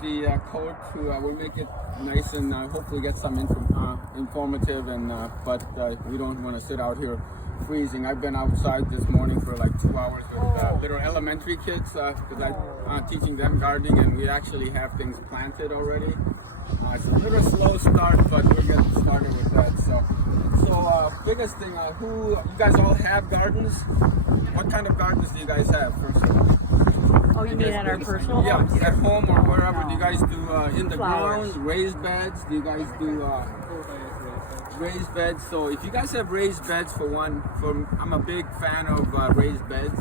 the code to we'll make it nice and hopefully get some informative, and but we don't want to sit out here freezing. I've been outside this morning for like 2 hours with little elementary kids because I'm teaching them gardening, and we actually have things planted already. It's a little slow start, but we're getting started with that. So biggest thing, who you guys all have gardens? What kind of gardens do you guys have? First of all. Oh, you mean at our personal homes? Yeah, at home or wherever. No. Do you guys do in the Flowers. ground, raised beds? Do you guys do raised beds? So if you guys have raised beds, I'm a big fan of raised beds.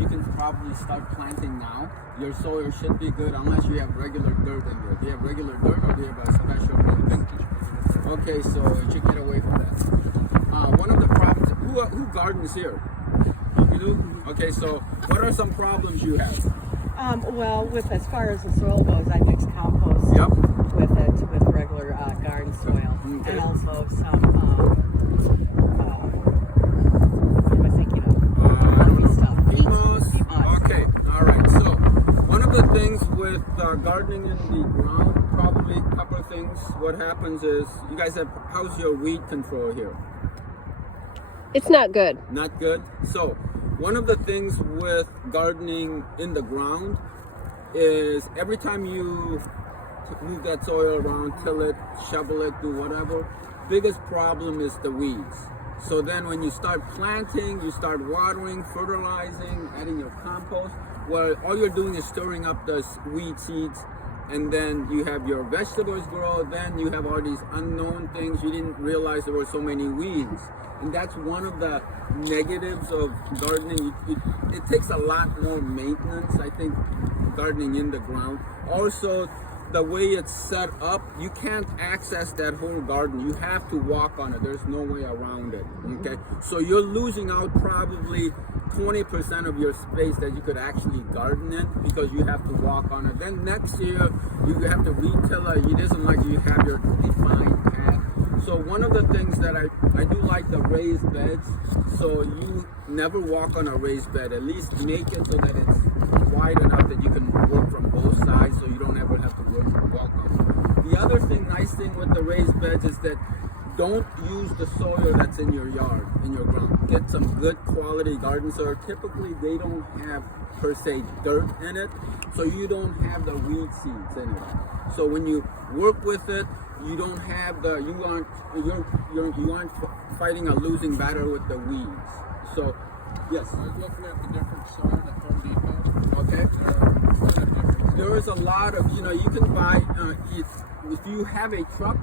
You can probably start planting now. Your soil should be good unless you have regular dirt in there. Do you have regular dirt or do you have a special vintage? Okay, so you should get away from that. One of the problems, who gardens here? You do? Okay, so what are some problems you have? Well, with as far as the soil goes, I mix compost Yep. with regular garden soil, Okay. and also some. What am I thinking of? I don't know. Stuff. Peat Peat moss. moss. Okay, all right. So one of the things with gardening in the ground, probably a couple of things. What happens is you guys have, how's your weed control here? It's not good. Not good. So one of the things with gardening in the ground is every time you move that soil around, till it, shovel it, do whatever, biggest problem is the weeds. So then when you start planting, you start watering, fertilizing, adding your compost, well, all you're doing is stirring up the weed seeds, and then you have your vegetables grow, then you have all these unknown things. You didn't realize there were so many weeds. And that's one of the negatives of gardening. It takes a lot more maintenance, I think, gardening in the ground. Also, the way it's set up, you can't access that whole garden. You have to walk on it. There's no way around it, okay? So you're losing out probably 20% of your space that you could actually garden in because you have to walk on it. Then next year, you have to retill it. It isn't like you have your defined path. So one of the things that I do like the raised beds, so you never walk on a raised bed. At least make it so that it's wide enough that you can work from both sides, so you don't ever have to walk on it. The other thing, nice thing with the raised beds is that don't use the soil that's in your yard, in your ground. Get some good quality garden soil. Typically, they don't have, per se, dirt in it, so you don't have the weed seeds in it. So when you work with it, you don't have you aren't fighting a losing battle with the weeds. So, yes. I was looking at the different soil at Home Depot. Okay. There is a lot of, you can buy, if you have a truck,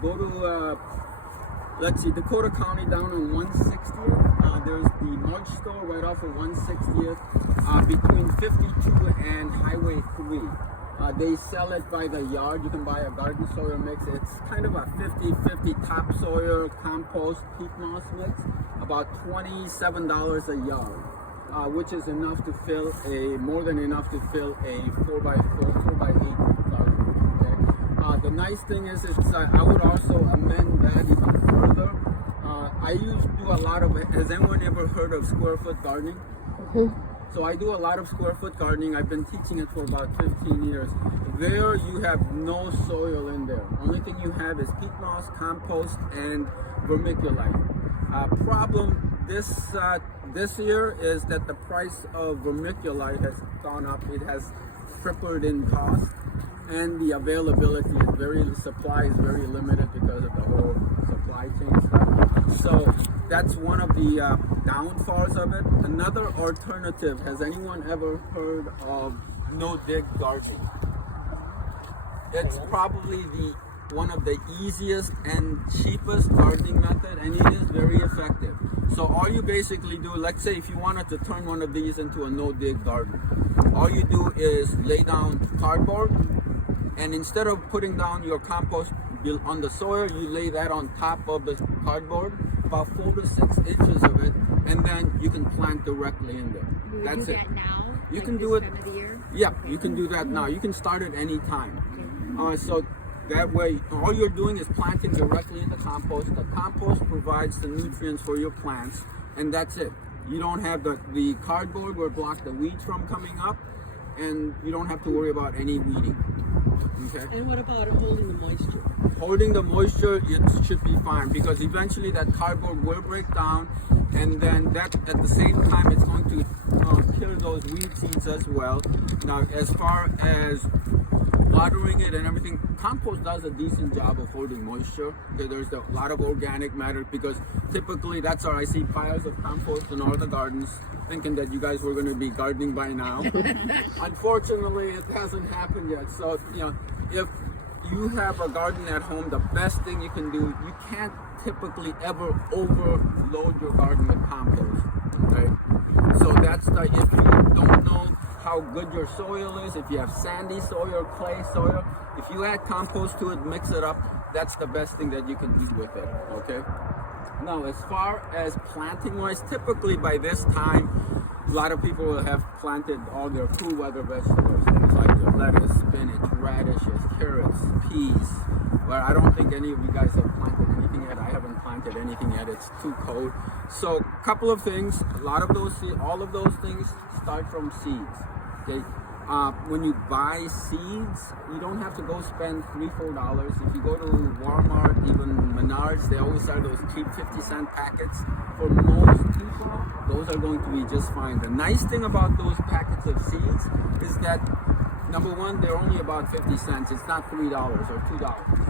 go to, let's see, Dakota County down on 160th. There's the mulch store right off of 160th, between 52 and Highway 3. They sell it by the yard. You can buy a garden soil mix. It's kind of a 50-50 topsoil, compost, peat moss mix, about $27 a yard, which is enough to fill more than enough to fill a 4x4, 4x8 garden. Okay? The nice thing is, I would also amend that even further. I used to do a lot of, has anyone ever heard of square foot gardening? Mm-hmm. So I do a lot of square foot gardening. I've been teaching it for about 15 years. There you have no soil in there. Only thing you have is peat moss, compost, and vermiculite. Problem this year is that the price of vermiculite has gone up. It has tripled in cost, and the availability is supply is very limited because of the whole supply chain stuff. So that's one of the downfalls of it. Another alternative, has anyone ever heard of no-dig gardening? It's probably one of the easiest and cheapest gardening method, and it is very effective. So all you basically do, let's say if you wanted to turn one of these into a no-dig garden, all you do is lay down cardboard, and instead of putting down your compost on the soil, you lay that on top of the cardboard, about 4 to 6 inches of it, and then you can plant directly in there. That's it. Now? You Like can this do it. time of the year? Yeah, you can do that now. You can start at any time. So that way, all you're doing is planting directly in the compost. The compost provides the nutrients for your plants, and that's it. You don't have the cardboard will block the weeds from coming up, and you don't have to worry about any weeding. Okay. And what about holding the moisture? Holding the moisture, it should be fine because eventually that cardboard will break down, and then that at the same time it's going to kill those weed seeds as well. Now, as far as watering it and everything, compost does a decent job of holding moisture. Okay, there's a lot of organic matter because typically that's how I see piles of compost in all the gardens, thinking that you guys were going to be gardening by now. Unfortunately, it hasn't happened yet. So, if you have a garden at home, the best thing you can do, you can't typically ever overload your garden with compost. Okay? So that's if you don't know how good your soil is, if you have sandy soil, clay soil, if you add compost to it, mix it up, that's the best thing that you can do with it. Okay? Now, as far as planting wise, typically by this time, a lot of people will have planted all their cool weather vegetables, things like your lettuce, spinach, radishes, carrots, peas. Well, I don't think any of you guys have planted anything yet. I haven't planted anything yet. It's too cold. So, a couple of things. All of those things start from seeds. Okay. When you buy seeds, you don't have to go spend $3-4. If you go to Walmart, even Menards, they always sell those cheap 50-cent packets. For most people, those are going to be just fine. The nice thing about those packets of seeds is that, number one, they're only about 50 cents. It's not $3 or $2.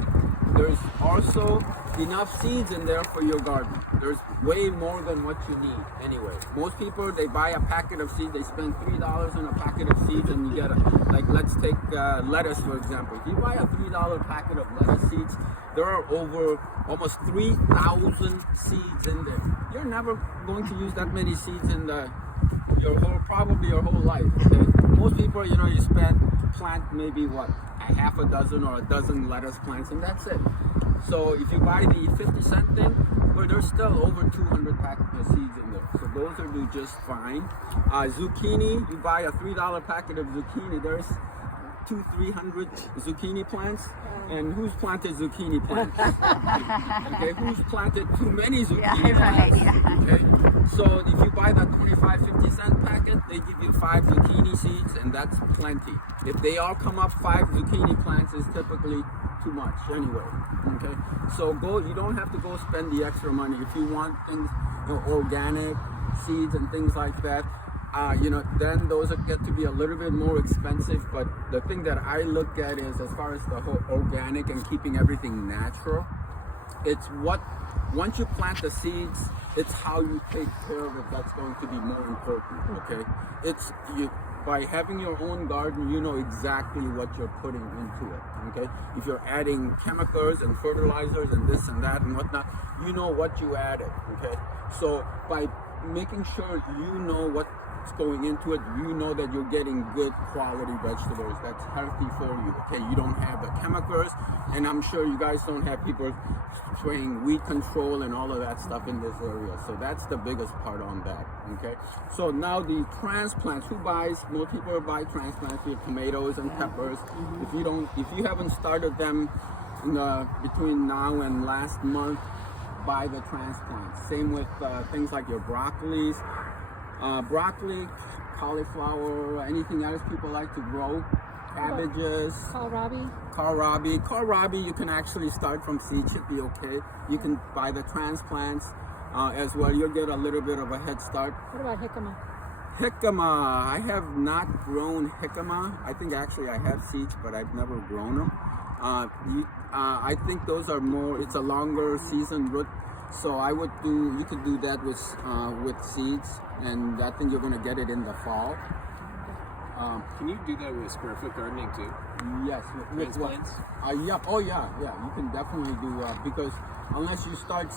There's also enough seeds in there for your garden. There's way more than what you need anyway. Most people, they buy a packet of seeds, they spend $3 on a packet of seeds, and you get let's take lettuce for example. If you buy a $3 packet of lettuce seeds, there are over almost 3,000 seeds in there. You're never going to use that many seeds in probably your whole life. Okay? Most people, you plant maybe a half a dozen or a dozen lettuce plants, and that's it. So if you buy the 50-cent thing, well, there's still over 200 packets of seeds in there. So those are do just fine. Zucchini, you buy a $3 packet of zucchini, there's 200-300 zucchini plants. And who's planted zucchini plants? Okay, who's planted too many zucchini plants? Okay, so if you buy that 25-50-cent packet, they give you 5 zucchini seeds, and that's plenty. If they all come up 5 zucchini plants, is typically too much anyway. Okay, so you don't have to go spend the extra money if you want things, organic seeds and things like that. Then those get to be a little bit more expensive. But the thing that I look at is, as far as the whole organic and keeping everything natural, once you plant the seeds, it's how you take care of it that's going to be more important. Okay, by having your own garden, you know exactly what you're putting into it. Okay, if you're adding chemicals and fertilizers and this and that and whatnot, you know what you added. Okay, so by making sure you know what's going into it, you know that you're getting good quality vegetables that's healthy for you. Okay, you don't have the chemicals, and I'm sure you guys don't have people spraying weed control and all of that stuff in this area. So that's the biggest part on that. Okay, so now the transplants. Most people buy transplants for tomatoes and peppers. If you haven't started them between now and last month, buy the transplants. Same with things like your broccolis. Broccoli, cauliflower, anything else people like to grow, cabbages. Kohlrabi, you can actually start from seed, should be okay. You can buy the transplants as well. You'll get a little bit of a head start. What about jicama? Jicama, I have not grown jicama. I think actually I have seeds, but I've never grown them. I think those are it's a longer season root. So you could do that with seeds, and I think you're going to get it in the fall. Can you do that with square foot gardening too? Yes. With plants? Yeah. Oh yeah. You can definitely do that, because unless you start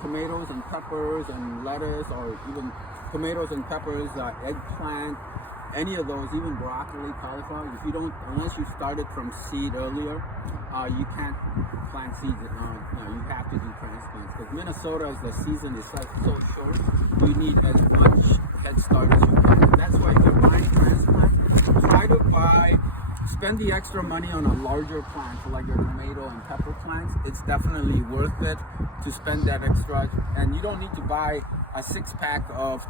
tomatoes and peppers and lettuce, or even tomatoes and peppers, eggplant, any of those, even broccoli, cauliflower, unless you started from seed earlier, you can't plant seeds. You have to do transplants, because Minnesota, as the season is so short, you need as much head start as you can. And that's why if you're buying transplants, try to spend the extra money on a larger plant, so like your tomato and pepper plants. It's definitely worth it to spend that extra. And you don't need to buy a 6-pack of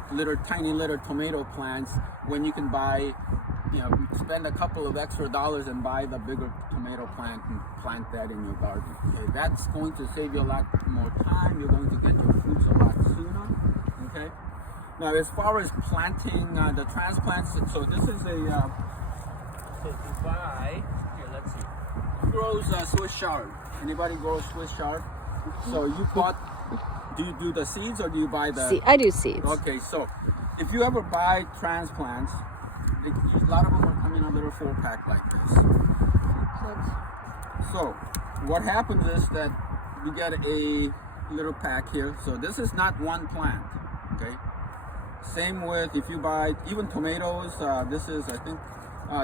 tiny little tomato plants when you can buy spend a couple of extra dollars and buy the bigger tomato plant and plant that in your garden. Okay, that's going to save you a lot more time. You're going to get your fruits a lot sooner. Okay. Now, as far as planting the transplants, so this is a so Dubai. Here, let's see. Grows Swiss chard. Anybody grows Swiss chard? So you bought. Do you do the seeds or do you buy the? I do seeds. Okay, so if you ever buy transplants, a lot of them are coming in a little 4-pack like this. So what happens is that you get a little pack here. So this is not one plant. Okay. Same with if you buy even tomatoes. This is I think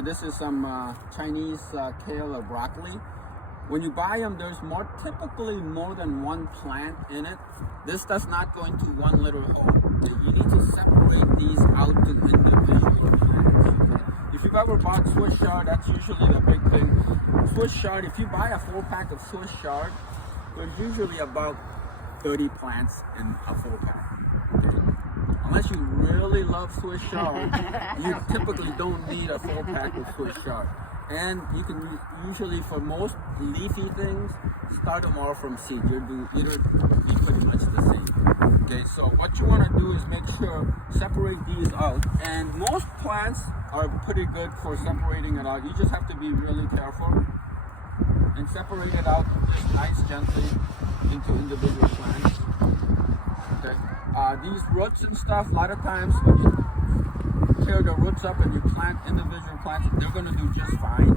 this is some Chinese kale or broccoli. When you buy them, there's typically more than one plant in it. This does not go into one little hole. Okay? You need to separate these out to individual plants. Okay? If you've ever bought Swiss chard, that's usually the big thing. Swiss chard, if you buy a 4-pack of Swiss chard, there's usually about 30 plants in a 4-pack. Okay? Unless you really love Swiss chard, you typically don't need a 4-pack of Swiss chard. And you can usually, for most leafy things, start them all from seed. It'll be pretty much the same. Okay, so what you want to do is make sure, separate these out. And most plants are pretty good for separating it out. You just have to be really careful and separate it out just nice, gently into individual plants. Okay, these roots and stuff, a lot of times when you tear the roots up and you plant individual plants, they're going to do just fine.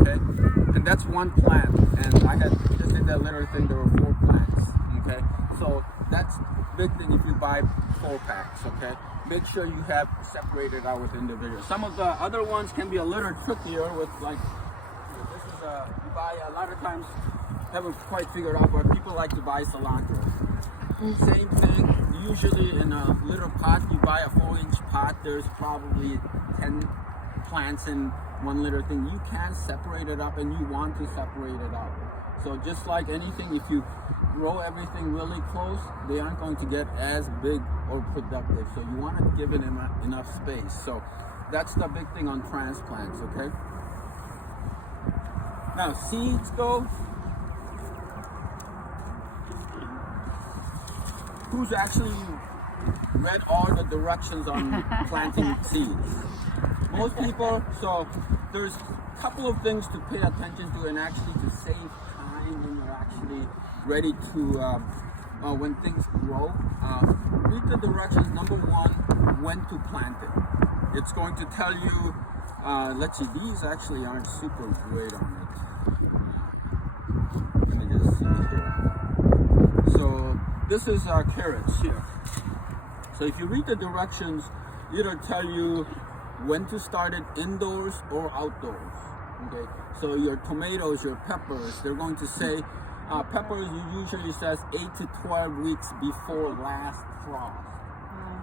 Okay, and that's one plant, and I had just in that little thing there were 4 plants. Okay, so that's big thing if you buy 4-packs. Okay, make sure you have separated out with individuals. Some of the other ones can be a little trickier with like this is you buy a lot of times haven't quite figured out, but people like to buy cilantro. Same thing. Usually in a little pot, you buy a 4-inch pot, there's probably 10 plants in one little thing. You can separate it up and you want to separate it out. So just like anything, if you grow everything really close, they aren't going to get as big or productive. So you want to give it enough space. So that's the big thing on transplants, okay? Now seeds go. Who's actually read all the directions on planting seeds? Most people. So there's a couple of things to pay attention to and actually to save time when you're actually ready to, when things grow. Read the directions. Number 1, when to plant it. It's going to tell you, let's see, these actually aren't super great on it. Let me just see here. So this is our carrots here. So if you read the directions, it'll tell you when to start it indoors or outdoors. Okay. So your tomatoes, your peppers, they're going to say peppers usually says 8 to 12 weeks before last frost.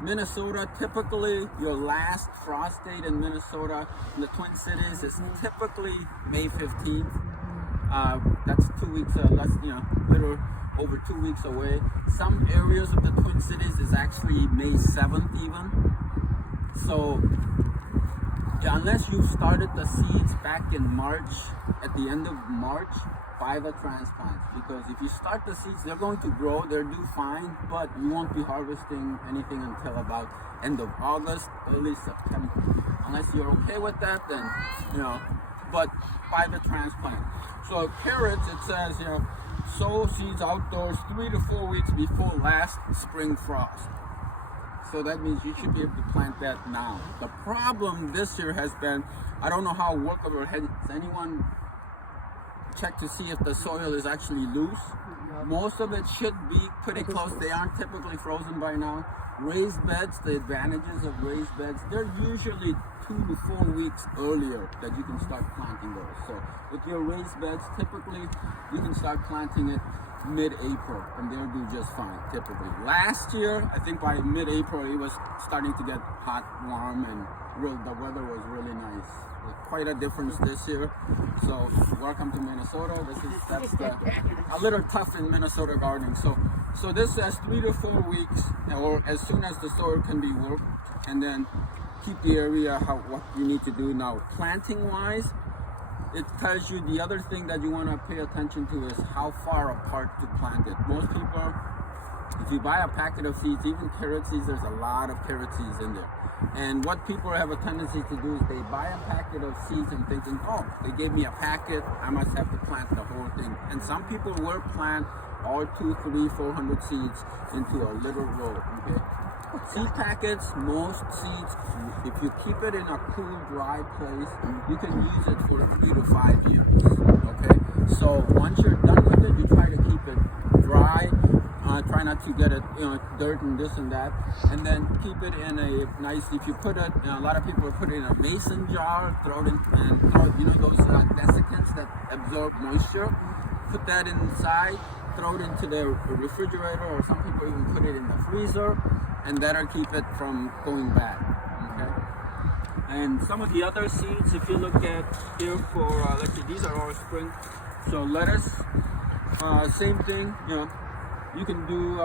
Minnesota, typically your last frost date in Minnesota, in the Twin Cities, is typically May 15th. That's 2 weeks less, little over 2 weeks away. Some areas of the Twin Cities is actually May 7th even. So unless you started the seeds back in March, at the end of March, buy the transplants. Because if you start the seeds, they're going to grow, they'll do fine, but you won't be harvesting anything until about end of August, early September. Unless you're okay with that, then, but buy the transplant. So carrots, it says, sow seeds outdoors 3 to 4 weeks before last spring frost. So that means you should be able to plant that now. The problem this year has been, I don't know how workable. Has anyone checked to see if the soil is actually loose? Most of it should be pretty close. They aren't typically frozen by now. Raised beds, the advantages of raised beds, they're usually 2 to 4 weeks earlier that you can start planting those. So with your raised beds, typically you can start planting it mid-April and they'll do just fine typically. Last year, I think by mid-April it was starting to get hot, warm, and the weather was really nice. Quite a difference this year. So welcome to Minnesota. That's a little tough in Minnesota gardening. So this says 3 to 4 weeks, or as soon as the soil can be worked, and then keep the area what you need to do. Now, planting wise, it tells you the other thing that you want to pay attention to is how far apart to plant it. Most people, if you buy a packet of seeds, even carrot seeds, there's a lot of carrot seeds in there. And what people have a tendency to do is they buy a packet of seeds and thinking, oh, they gave me a packet, I must have to plant the whole thing. And some people will plant all 200, 300, 400 seeds into a little row, okay? Seed packets, most seeds, if you keep it in a cool, dry place, you can use it for 3 to 5 years, okay? So once you're done with it, you try to keep it dry. Try not to get it, dirt and this and that, and then keep it in a nice. If you put it, a lot of people put it in a mason jar, throw it in, and those desiccants that absorb moisture. Put that inside, throw it into the refrigerator, or some people even put it in the freezer, and that'll keep it from going bad. Okay. And some of the other seeds, if you look at here for, let's see, these are all spring. So lettuce, same thing, you can do,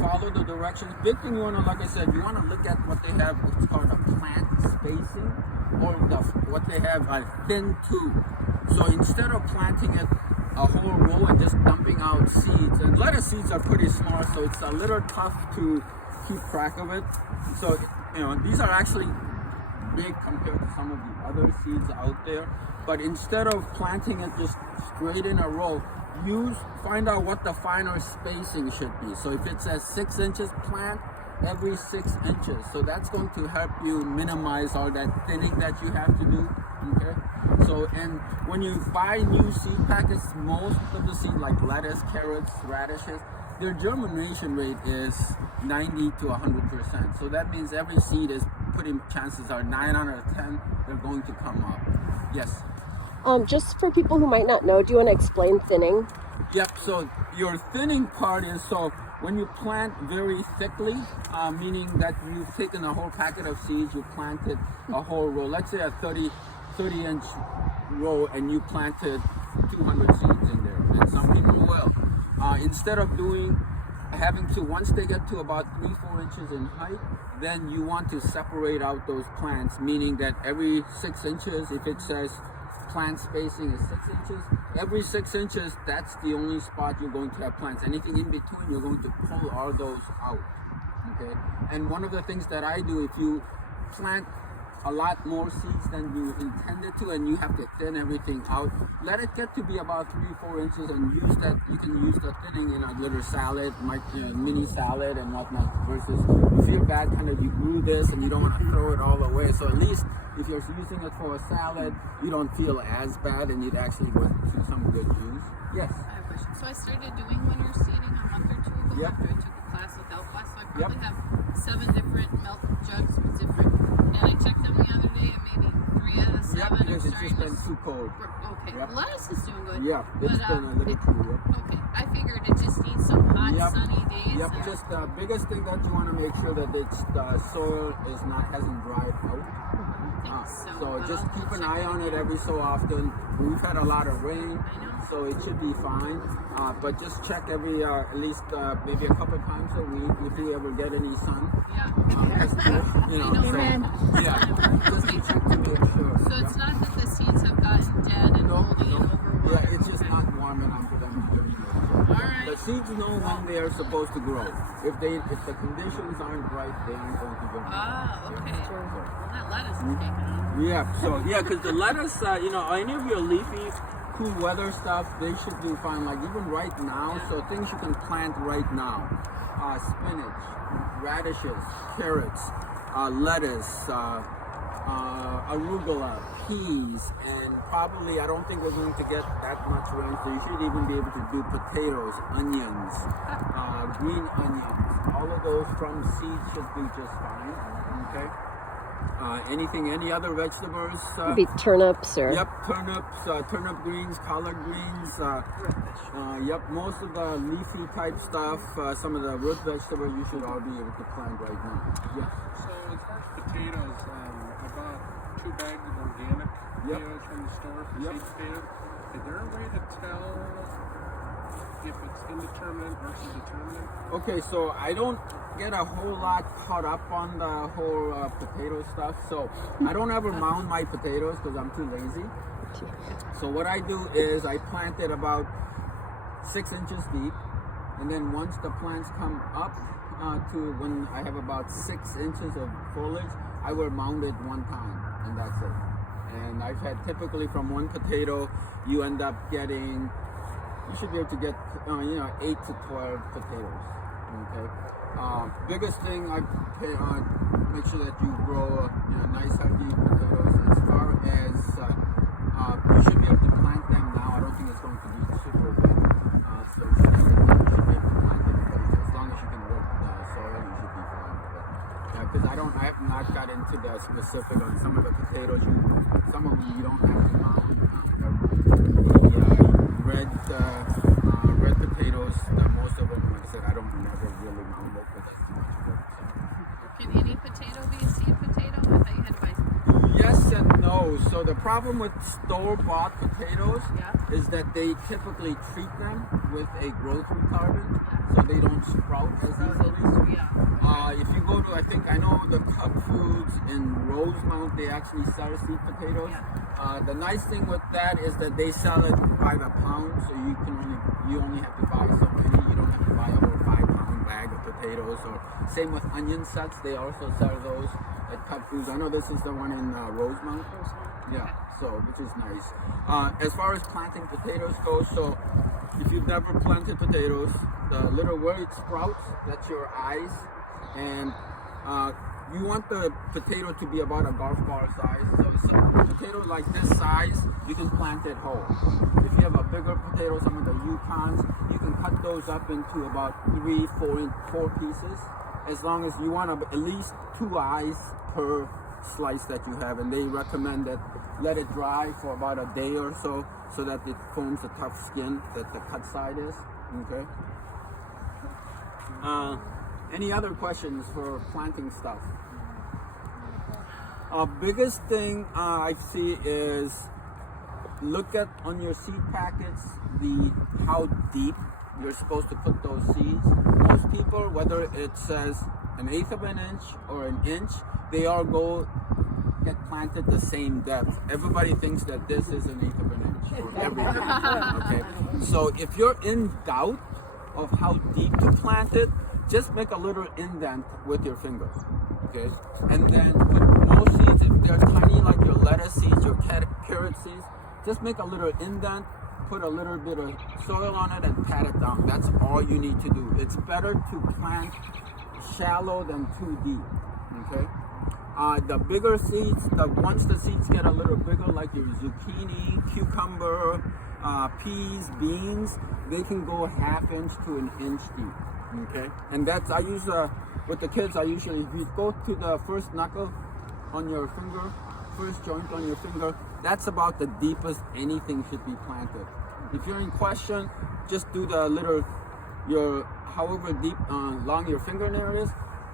follow the directions. Big thing you want to, like I said, you want to look at what they have, what's called a plant spacing, or what they have a thin tube. So instead of planting it a whole row and just dumping out seeds, and lettuce seeds are pretty small, so it's a little tough to keep track of it. So, these are actually big compared to some of the other seeds out there. But instead of planting it just straight in a row, find out what the final spacing should be. So if it says 6 inches, plant every 6 inches. So that's going to help you minimize all that thinning that you have to do. Okay. So, and when you buy new seed packets, most of the seed like lettuce, carrots, radishes, their germination rate is 90 to 100%. So that means every seed is chances are 9 out of 10 they're going to come up. Yes. Just for people who might not know, do you want to explain thinning? Yep, so your thinning part is, so when you plant very thickly, meaning that you've taken a whole packet of seeds, you planted a whole row, let's say a 30-inch row, and you planted 200 seeds in there, and some people will. Instead of having to, once they get to about 3-4 inches in height, then you want to separate out those plants, meaning that every 6 inches, if it says plant spacing is 6 inches, every 6 inches, that's the only spot you're going to have plants. Anything in between, you're going to pull all those out, okay? And one of the things that I do, if you plant a lot more seeds than you intended to, and you have to thin everything out, let it get to be about 3-4 inches, and you can use the thinning in a little salad, mini salad and whatnot, versus you feel bad kind of you grew this and you don't want to throw it all away. So at least if you're using it for a salad, you don't feel as bad, and it actually goes to some good use. Yes? I have a question. So I started doing winter seeding a month or 2 ago Yep. after I took a class with Alpha. So I probably Yep. have 7 different milk jugs with different, and I checked them the other day, and maybe 3 out of 7 Yep, are because it's starting just been to too cold. Okay, Yep. lettuce is doing good. Yeah, it's been a little cool. Yep. Okay, I figured it just needs some hot, Yep. sunny days. Yep, and- just the biggest thing that you want to make sure that the soil hasn't dried out. So just I'll keep an check eye on it every so often. We've had a lot of rain, I know. so it should be fine. But just check every at least maybe a couple times a week if you ever get any sun. Yeah. Just to, I know. Amen. yeah, just to check to make sure. So it's not that the seeds have gotten dead and moldy and overwatered. Yeah, it's just not warm enough for them to germinate. All right. The seeds know when they are supposed to grow. If the conditions aren't right, they aren't going to germinate. Ah, okay. So, Well, that lettuce is taking off. yeah, because the lettuce, any of your leafy, cool weather stuff, they should do fine. Like even right now, so things you can plant right now: spinach, radishes, carrots, lettuce, arugula, peas, and probably I don't think we're going to get that much rain, so you should even be able to do potatoes, onions, green onions. All of those from seeds should be just fine. Okay. Any other vegetables? Maybe turnips or... Yep, turnips, turnip greens, collard greens. Yep, most of the leafy type stuff, some of the root vegetables you should all be able to plant right now. Yeah. So as far as potatoes, I bought 2 bags of organic Yep. potatoes from the store for Yep. seed potatoes. Is there a way to tell if it's indeterminate versus determinate? Okay, so I don't get a whole lot caught up on the whole potato stuff. So I don't ever mound my potatoes because I'm too lazy. So what I do is I plant it about 6 inches deep, and then once the plants come up to when I have about 6 inches of foliage, I will mound it one time, and that's it. And I've had typically from one potato, you end up getting, you should be able to get, 8 to 12 potatoes. Okay. Biggest thing, I make sure that you grow, nice healthy potatoes. As far as you should be able to plant them now. I don't think it's going to be super wet, so you should be able to plant them. As long as you can work the soil, you should be fine with it. Because I have not got into the specific on some of the potatoes. Some of them you don't have to mound. Red potatoes. Most of them, like I said, I don't never really mound it because that's too much work. So. Can any potato be a seed potato? I thought you had to buy. Yes and no. So the problem with store-bought potatoes Yeah. is that they typically treat them with a growth retardant, so they don't sprout as easily. Yeah. If you go to, I know the Cub Foods in Rosemount, they actually sell seed potatoes. Yeah. The nice thing with that is that they sell it by the pound, so you only have to buy so many. You don't have to buy a whole 5-pound bag of potatoes. Or same with onion sets, they also sell those at Cub Foods. I know this is the one in Rosemount. Yeah, so which is nice. As far as planting potatoes go, so if you've never planted potatoes, the little where it sprouts, that's your eyes, and you want the potato to be about a golf ball size. So a potato like this size, you can plant it whole. If you have a bigger potato, some of the Yukons, you can cut those up into about 4 pieces. As long as you want at least 2 eyes per slice that you have, and they recommend that let it dry for about a day or so that it forms a tough skin that the cut side is. Okay. Any other questions for planting stuff? Biggest thing I see is look at on your seed packets how deep you're supposed to put those seeds. Most people, whether it says 1/8 of an inch or an inch, they all get planted the same depth. Everybody thinks that this is 1/8 of an inch for everything. Okay, so if you're in doubt of how deep to plant it, just make a little indent with your finger. Okay, and then with most seeds, if they're tiny like your lettuce seeds, your carrot seeds, just make a little indent, put a little bit of soil on it, and pat it down. That's all you need to do. It's better to plant shallow than too deep. Okay. The bigger seeds, once the seeds get a little bigger, like your zucchini, cucumber, peas, beans, they can go 1/2 inch to 1 inch deep. Okay, and that's I use with the kids. I usually, if you go to the first knuckle on your finger, first joint on your finger, that's about the deepest anything should be planted. If you're in question, just do the little however deep along your fingernail is.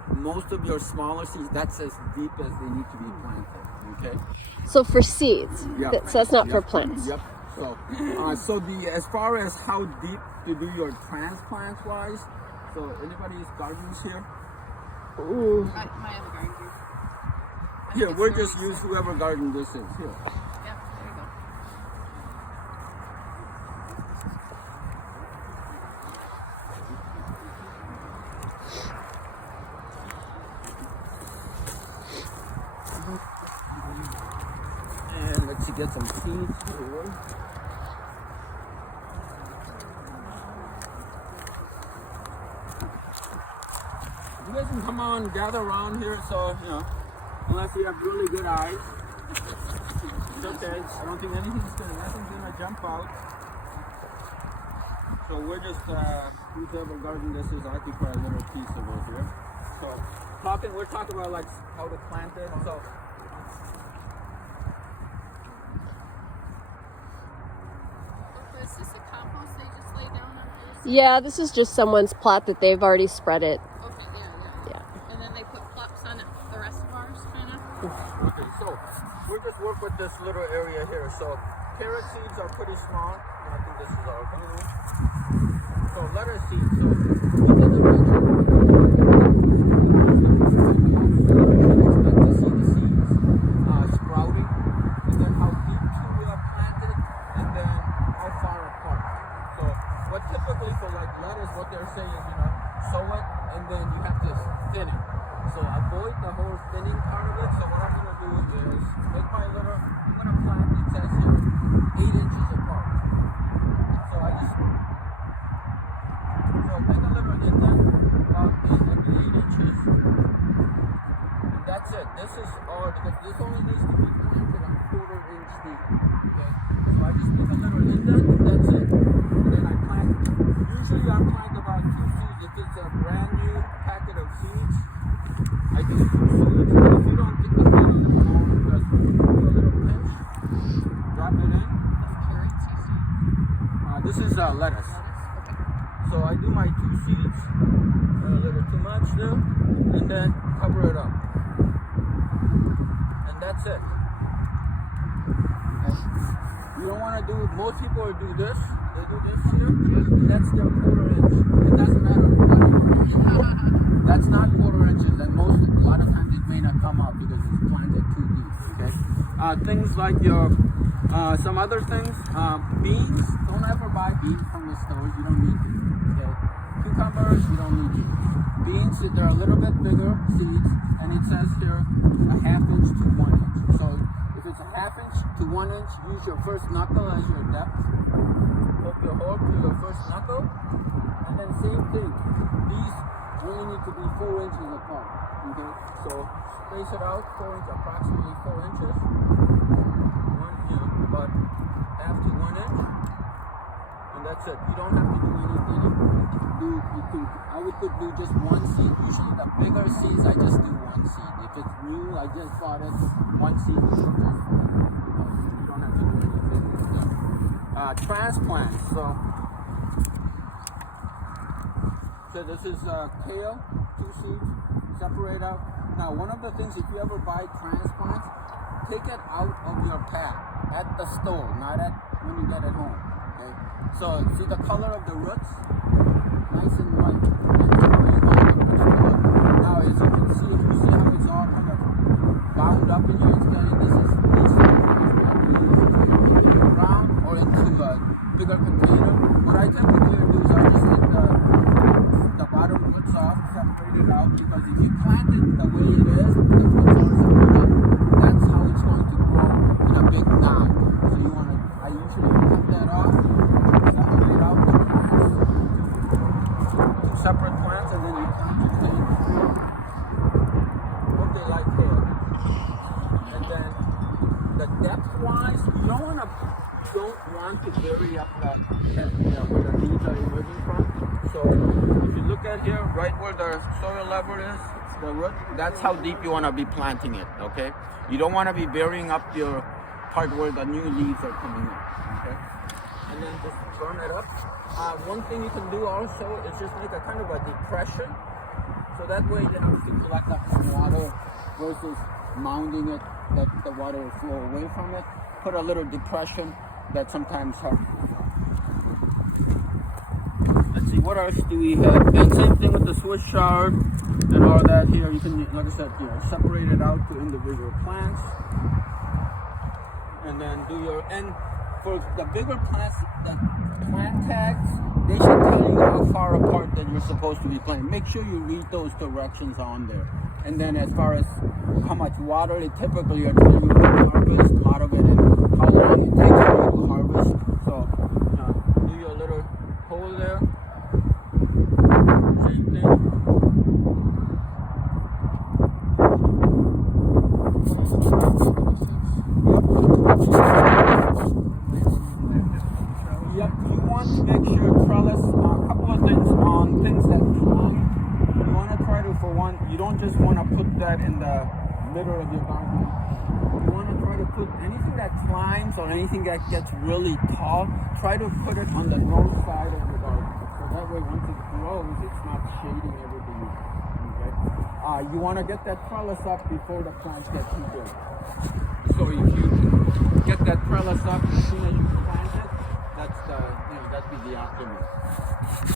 Most of your smaller seeds, that's as deep as they need to be planted. Okay. So for seeds, Yep. so that's not for Yep. plants. Yep. So as far as how deep to do your transplants wise, so anybody's gardens here? I have a garden here. I Here, think we'll it's just really use whoever garden this is. Here. Yeah, there you go. And let's get some seeds here. You guys can come on, gather around here, so, unless you have really good eyes. It's okay, I don't think nothing's gonna jump out. So we're just, whoever garden this is, I think for a little piece of it here. So, we're talking about like how to plant it, so. Is this a compost they just lay down on this? Yeah, this is just someone's plot that they've already spread it. Okay, yeah. Yeah. And then they put plops on it, the rest of ours, kind of? Okay, so we'll just work with this little area here. So carrot seeds are pretty small. I think this is all So lettuce seeds. So we did the picture. Expect to see the seeds sprouting, and then how deep to plant it, and then how far apart. So what typically for like lettuce, what they're saying is, sow it, and then you have to thin it. So avoid the whole thinning part of it. So what I'm gonna do is make my little. I'm gonna plant. It says here 8 inches apart. So I just make a little indent about 8 inches. And that's it. This is all because this only needs to be planted on 1/4 inch deep. Okay. So I just make a little indent and that's it. And then I plant. Usually I plant about 2 seeds. If it's a brand new packet of seeds, I do 2 seeds. If you don't get the bottom of the phone, just do a little pinch, drop it in. Carrots, you said? This is lettuce. So I do my 2 seeds, a little too much there, and then cover it up. And that's it. Okay. You don't want to do, most people do this. They do this here. That's their 1/4 inch. It doesn't matter what. That's not 1/4 inches, and a lot of times it may not come out because it's planted too deep. Okay. Things like your some other things, beans. Don't ever buy beans from the stores. You don't need them. Okay. Cucumbers, you don't need them. Beans, they're a little bit bigger seeds, and it says here 1/2 inch to 1 inch. So if it's 1/2 inch to 1 inch, use your first knuckle as your depth. Hook your hole to your first knuckle, and then same thing. These really need to be 4 inches apart. Okay, so space it out approximately 4 inches. About 1/2 to 1 inch, and that's it. You don't have to do anything. I would do just 1 seed. Usually the bigger seeds, I just do 1 seed. If it's new, I just bought it 1 seed. You don't have to do anything. Transplants. So this is kale, 2 seeds, separate out. Now one of the things, if you ever buy transplants, take it out of your pack at the store, not at when you get it home. Okay. So see the color of the roots, nice and white. Now as you can see, you see how it's all kind of bound up in here. It's getting this is into the ground or into a bigger container. What I typically do is I just take the bottom roots off, separate it out, because if you plant it the way it is, with the roots all separated up, that's how it's going to grow in a big knot. So you want to, I usually cut that off, separate out the plants, 2 separate plants, and then you plant the things. Okay, like here. And then the depth-wise, you don't want to bury up where the leaves are emerging from. So if you look at here, right where the soil level is, the root, that's how deep you want to be planting it, okay? You don't want to be burying up your part where the new leaves are coming up, okay? And then just burn it up. One thing you can do also is just make a kind of a depression. So that way you have to collect up some water versus mounding it, that the water will flow away from it. Put a little depression that sometimes helps. Let's see, what else do we have? And same thing with the Swiss chard and all that here. You can, like I said, separate it out to individual plants. And then and for the bigger plants, the plant tags, they should tell you how far apart that you're supposed to be planting. Make sure you read those directions on there. And then as far as how much water, they typically are telling you how to harvest a lot of it and how long it takes for you to harvest. So do your little hole there. Same thing. Yep, you want to make sure trellis, a couple of things on things that climb. You want to try to, for one, you don't just want to put that in the middle of your garden. You want to try to put anything that climbs or anything that gets really tall, try to put it on the north side of the garden. So that way once it grows, it's not shading everything. Okay? You want to get that trellis up before the plants get too big. So if you get that trellis up as soon as you plant it, that's that'd be the optimum.